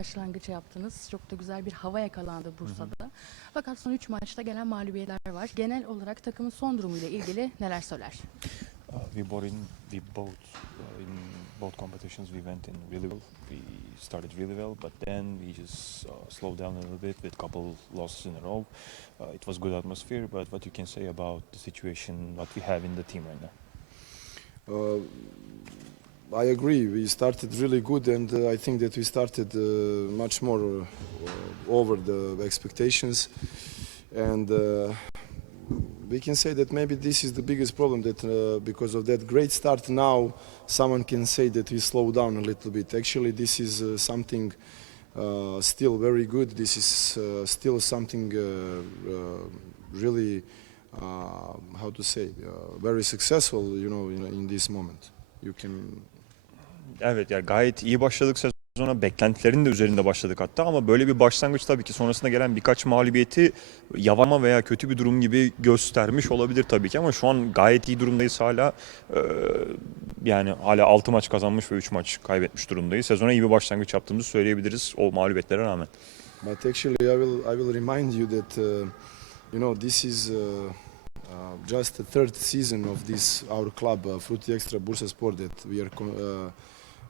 başlangıç yaptınız. Çok da güzel bir hava yakalandı Bursa'da. Fakat son 3 maçta gelen mağlubiyetler var. Genel olarak takımın son durumuyla ilgili neler söyler? Uh, we bought in, we both uh, in both competitions we went in really well. We started really well, but then we just uh, slowed down a little bit with a couple losses in a row. Uh, it was good atmosphere, but what you can say about the situation what we have in the team right now? Uh, I agree. We started really good, and uh, I think that we started uh, much more uh, over the expectations. And uh, we can say that maybe this is the biggest problem. That uh, because of that great start now, someone can say that we slow down a little bit. Actually, this is uh, something uh, still very good. This is uh, still something uh, uh, really, uh, how to say, uh, very successful. You know, in, in this moment, you can Evet yani gayet iyi başladık sezona. Beklentilerin de üzerinde başladık hatta ama böyle bir başlangıç tabii ki sonrasında gelen birkaç mağlubiyeti yavama veya kötü bir durum gibi göstermiş olabilir tabii ki ama şu an gayet iyi durumdayız hala. Ee, yani hala 6 maç kazanmış ve 3 maç kaybetmiş durumdayız. Sezona iyi bir başlangıç yaptığımızı söyleyebiliriz o mağlubiyetlere rağmen. But actually, I will I will remind you that uh, you know this is uh, uh, just the third season of this our club, uh, Fruity Extra Bursa Sport, that we are uh,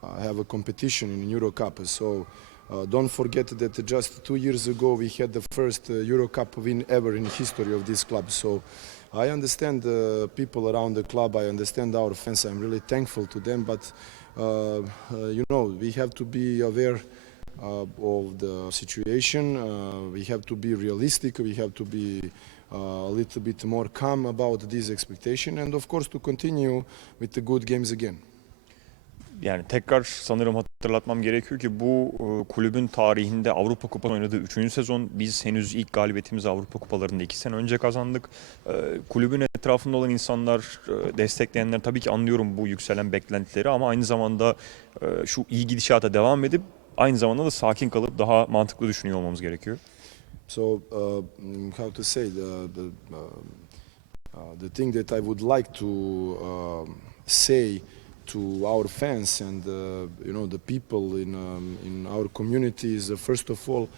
uh, have a competition in Euro Cup. So. Uh, don't forget that just two years ago we had the first uh, Euro Cup win ever in history of this club. So I understand the people around the club. I understand our fans. I'm really thankful to them. But uh, uh, you know we have to be aware uh, of the situation. Uh, we have to be realistic. We have to be uh, a little bit more calm about this expectation, and of course to continue with the good games again. Yani tekrar sanırım hatırlatmam gerekiyor ki bu e, kulübün tarihinde Avrupa Kupası oynadığı 3. sezon. Biz henüz ilk galibiyetimizi Avrupa Kupalarında 2 sene önce kazandık. E, Kulübün etrafında olan insanlar, e, destekleyenler tabii ki anlıyorum bu yükselen beklentileri ama aynı zamanda şu iyi gidişata devam edip aynı zamanda da sakin kalıp daha mantıklı düşünüyor olmamız gerekiyor. So, uh, mm, how to say the the, uh, uh, the thing that I would like to um, say to our fans and uh, you know the people in um, in our communities. uh, first of all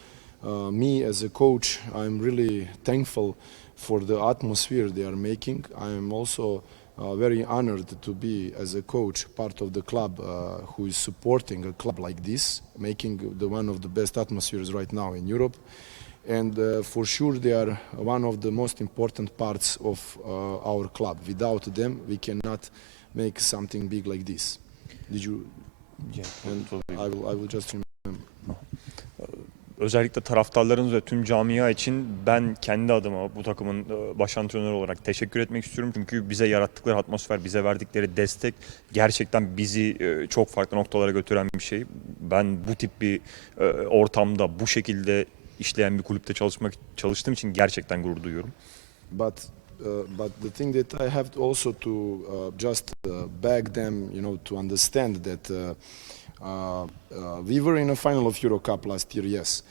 uh, me as a coach I'm really thankful for the atmosphere they are making I am also uh, very honored to be as a coach part of the club uh, who is supporting a club like this making the one of the best atmospheres right now in Europe and uh, for sure they are one of the most important parts of our club. Without them, we cannot make something big like this. Did you? And I will. I will just remember. Özellikle taraftarlarımız ve tüm camia için ben kendi adıma bu takımın e, baş antrenörü olarak teşekkür etmek istiyorum. Çünkü bize yarattıkları atmosfer, bize verdikleri destek gerçekten bizi e, çok farklı noktalara götüren bir şey. Ben bu tip bir e, ortamda bu şekilde işleyen bir kulüpte çalışmak çalıştığım için gerçekten gurur duyuyorum. But uh, but the thing that I have to also to uh, just uh, beg them, you know, to understand that uh, uh, we were in a final of Euro Cup last year, yes.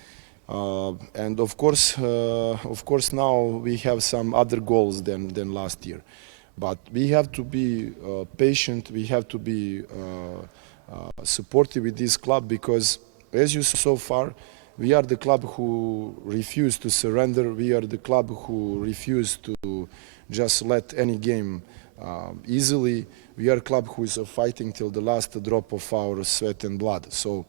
And of course, of course, now we have some other goals than, than last year. But we have to be patient. We have to be supportive with this club because, as you saw so far, we are the club who refuse to surrender. We are the club who refuse to just let any game uh, easily. We are a club who is fighting till the last drop of our sweat and blood. So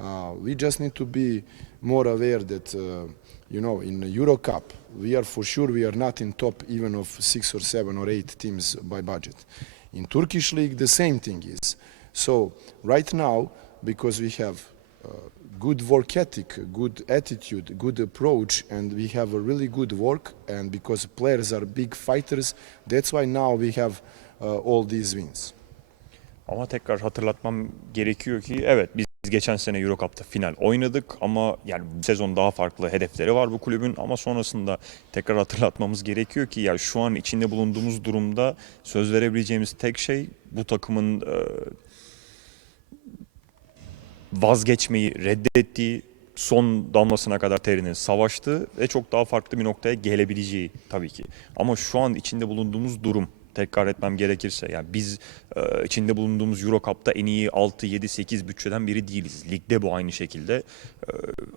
uh, we just need to be more aware that, uh, you know, in Euro Cup, we are for sure we are not in top even of six or seven or eight teams by budget. In Turkish league, the same thing is. So right now, because we have uh, good work ethic, good attitude, good approach, and we have a really good work. And because players are big fighters, that's why now we have uh, all these wins. Ama tekrar hatırlatmam gerekiyor ki evet biz geçen sene Euro Cup'ta final oynadık ama yani sezon daha farklı hedefleri var bu kulübün ama sonrasında tekrar hatırlatmamız gerekiyor ki ya şu an içinde bulunduğumuz durumda söz verebileceğimiz tek şey bu takımın e, vazgeçmeyi reddettiği son damlasına kadar terinin savaştığı ve çok daha farklı bir noktaya gelebileceği tabii ki. Ama şu an içinde bulunduğumuz durum tekrar etmem gerekirse yani biz e, içinde bulunduğumuz Euro Cup'ta en iyi 6 7 8 bütçeden biri değiliz. Ligde bu aynı şekilde. E,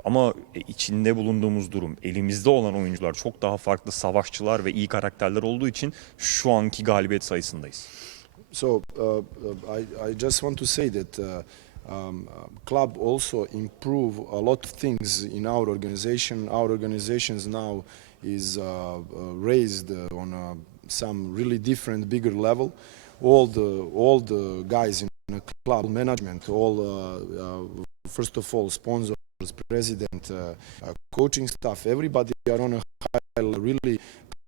ama içinde bulunduğumuz durum, elimizde olan oyuncular çok daha farklı savaşçılar ve iyi karakterler olduğu için şu anki galibiyet sayısındayız. So uh, uh, I, I just want to say that uh, um, club also improve a lot of things in our organization. Our organizations now is uh, uh, raised uh, on some really different, bigger level. All the all the guys in the club management, all first of all sponsors, president, coaching staff, everybody are on a high level. Really,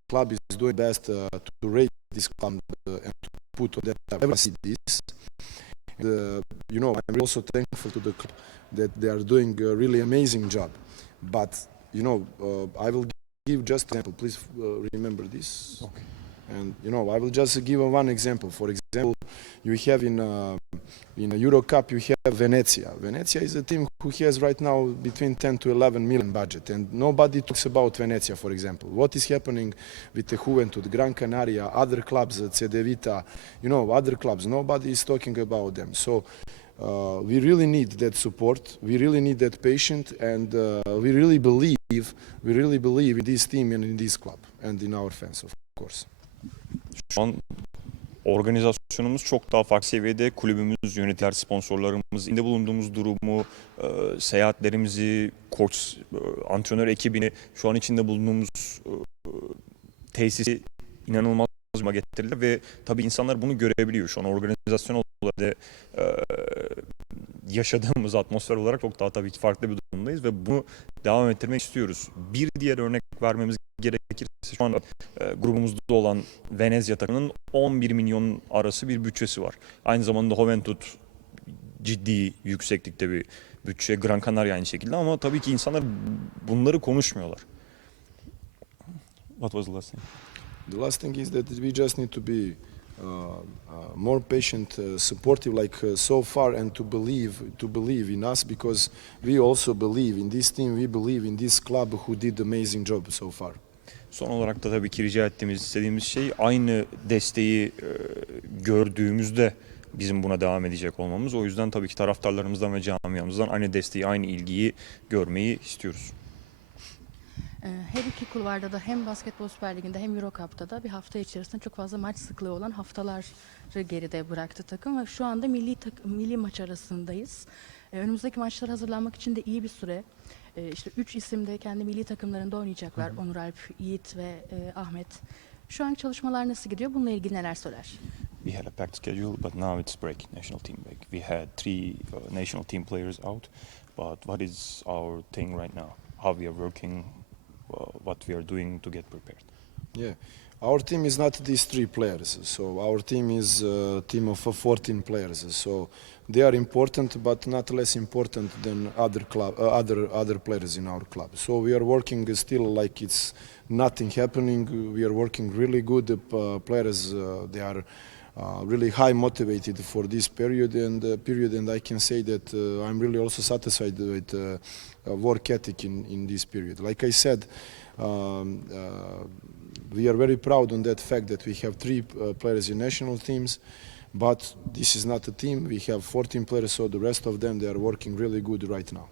club is doing best to raise this club and to put on that. Never see this. Uh, you know, I'm also thankful to the club that they are doing a really amazing job. But you know, uh, I will give just an example. Please uh, remember this. Okay. And you know, I will just give one example. For example, you have in uh, in Euro Cup, you have Venezia. Venezia is a team who has right now between 10 to 11 million budget, and nobody talks about Venezia, for example. What is happening with the Juventud, Gran Canaria, other clubs, uh, CD you know, other clubs? Nobody is talking about them. So. Uh, we really need that support. We really need that patient, and uh, we really believe. We really believe in this team and in this club and in our fans, of course. Şu an organizasyonumuz çok daha farklı seviyede. Kulübümüz, yöneticiler, sponsorlarımız, içinde bulunduğumuz durumu, e, seyahatlerimizi, koç, e, antrenör ekibini, şu an içinde bulunduğumuz e, tesisi inanılmaz hızma getirdiler ve tabii insanlar bunu görebiliyor. Şu an organizasyon olarak da, e, yaşadığımız atmosfer olarak çok daha tabii ki farklı bir durumdayız ve bunu devam ettirmek istiyoruz. Bir diğer örnek vermemiz gerekirse şu an e, grubumuzda olan Venezia takımının 11 milyon arası bir bütçesi var. Aynı zamanda Juventud ciddi yükseklikte bir bütçe. Gran Canaria aynı şekilde ama tabii ki insanlar bunları konuşmuyorlar. What was the last thing? The last thing is that we just need to be uh, uh, more patient, uh, supportive, like uh, so far, and to believe to believe in us because we also believe in this team. We believe in this club who did amazing job so far. Son olarak da tabii ki rica ettiğimiz, istediğimiz şey aynı desteği e, gördüğümüzde bizim buna devam edecek olmamız. O yüzden tabii ki taraftarlarımızdan ve camiamızdan aynı desteği, aynı ilgiyi görmeyi istiyoruz. Ee, Her iki kulvarda da hem Basketbol Süper Ligi'nde hem Euro Cup'ta da bir hafta içerisinde çok fazla maç sıklığı olan haftaları geride bıraktı takım ve şu anda milli tak- milli maç arasındayız. Ee, Önümüzdeki maçlara hazırlanmak için de iyi bir süre. Ee, İşte üç isim de kendi milli takımlarında oynayacaklar. Onur Alp, Yiğit ve e, Ahmet. Şu an çalışmalar nasıl gidiyor? Bununla ilgili neler söyler? We had a packed schedule, but now it's break, national team break. We had three uh, national team players out, but what is our thing right now? How we are working, uh, what we are doing to get prepared. Yeah, our team is not these three players. So our team is a team of uh, 14 players. So they are important, but not less important than other club, uh, other other players in our club. So we are working still like it's nothing happening. We are working really good. The uh, players uh, they are. Uh, really high motivated for this period and uh, period and I can say that uh, I'm really also satisfied with uh, uh, work ethic in, in this period. Like I said, um, uh, we are very proud on that fact that we have three uh, players in national teams but this is not a team. We have 14 players so the rest of them they are working really good right now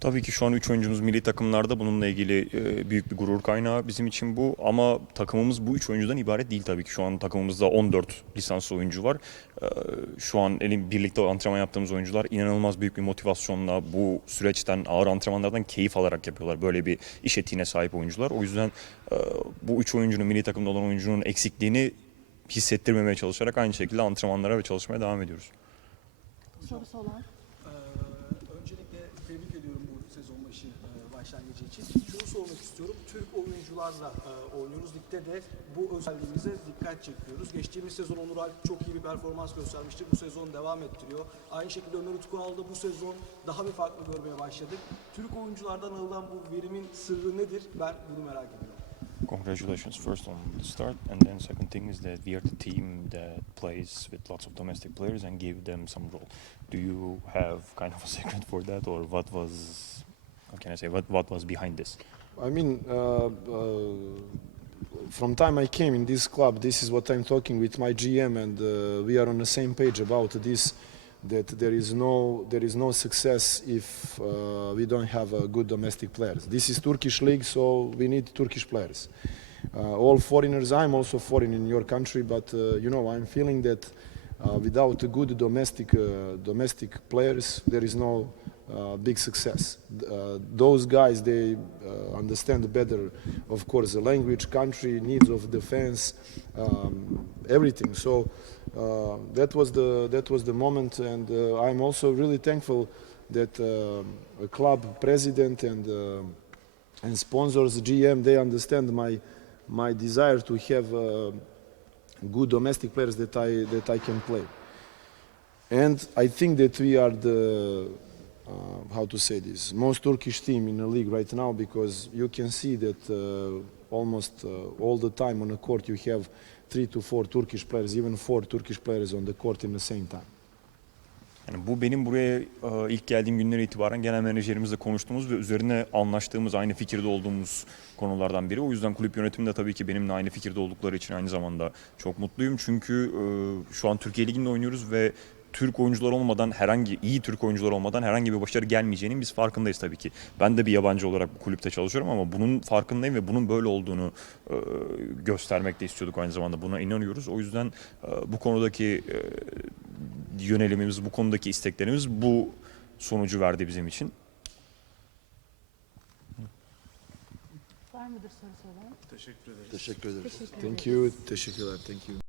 Tabii ki şu an 3 oyuncumuz milli takımlarda bununla ilgili e, büyük bir gurur kaynağı bizim için bu ama takımımız bu 3 oyuncudan ibaret değil tabii ki. Şu an takımımızda 14 lisanslı oyuncu var. E, Şu an elim birlikte antrenman yaptığımız oyuncular inanılmaz büyük bir motivasyonla bu süreçten ağır antrenmanlardan keyif alarak yapıyorlar. Böyle bir iş etiğine sahip oyuncular. O yüzden e, bu 3 oyuncunun milli takımda olan oyuncunun eksikliğini hissettirmemeye çalışarak aynı şekilde antrenmanlara ve çalışmaya devam ediyoruz. Sorusu olan? Ee, öncelikle tebrik ediyorum bu sezon başı e, başlangıcı için. Şunu sormak istiyorum. Türk oyuncularla e, oynuyoruz. Ligde de bu özelliğimize dikkat çekiyoruz. Geçtiğimiz sezon Onur Alp çok iyi bir performans göstermişti. Bu sezon devam ettiriyor. Aynı şekilde Ömer Utkunal da bu sezon daha bir farklı görmeye başladık. Türk oyunculardan alınan bu verimin sırrı nedir? Ben bunu merak ediyorum. Congratulations first on the start, and then second thing is that we are the team that plays with lots of domestic players and give them some role. Do you have kind of a secret for that, or what was, how can I say, what what was behind this? I mean uh, uh, from time I came in this club, this is what I'm talking with my GM, and uh, we are on the same page about this. That there is no there is no success if uh, we don't have uh, good domestic players. This is Turkish league, so we need Turkish players. Uh, all foreigners. I'm also foreign in your country, but uh, you know I'm feeling that uh, without good domestic uh, domestic players, there is no uh, big success. Uh, those guys they uh, understand better, of course, the language, country, needs of defense, um, everything. So uh, that was the that was the moment, and uh, I'm also really thankful that uh, a club president and uh, and sponsors, GM, they understand my my desire to have uh, good domestic players that I that I can play. And I think that we are the uh, how to say this most Turkish team in the league right now because you can see that uh, almost uh, all the time on the court you have three to four Turkish players, even four Turkish players on the court in the same time. Yani bu benim buraya e, ilk geldiğim günden itibaren genel menajerimizle konuştuğumuz ve üzerine anlaştığımız, aynı fikirde olduğumuz konulardan biri. O yüzden kulüp yönetimi de tabii ki benimle aynı fikirde oldukları için aynı zamanda çok mutluyum. Çünkü e, şu an Türkiye Ligi'nde oynuyoruz ve Türk oyuncular olmadan herhangi iyi Türk oyuncular olmadan herhangi bir başarı gelmeyeceğinin biz farkındayız tabii ki. Ben de bir yabancı olarak bu kulüpte çalışıyorum ama bunun farkındayım ve bunun böyle olduğunu e, göstermek de istiyorduk aynı zamanda. Buna inanıyoruz. O yüzden e, bu konudaki e, yönelimimiz, bu konudaki isteklerimiz bu sonucu verdi bizim için. Var mıdır sorusu olan? Thank you. Teşekkürler. Thank you.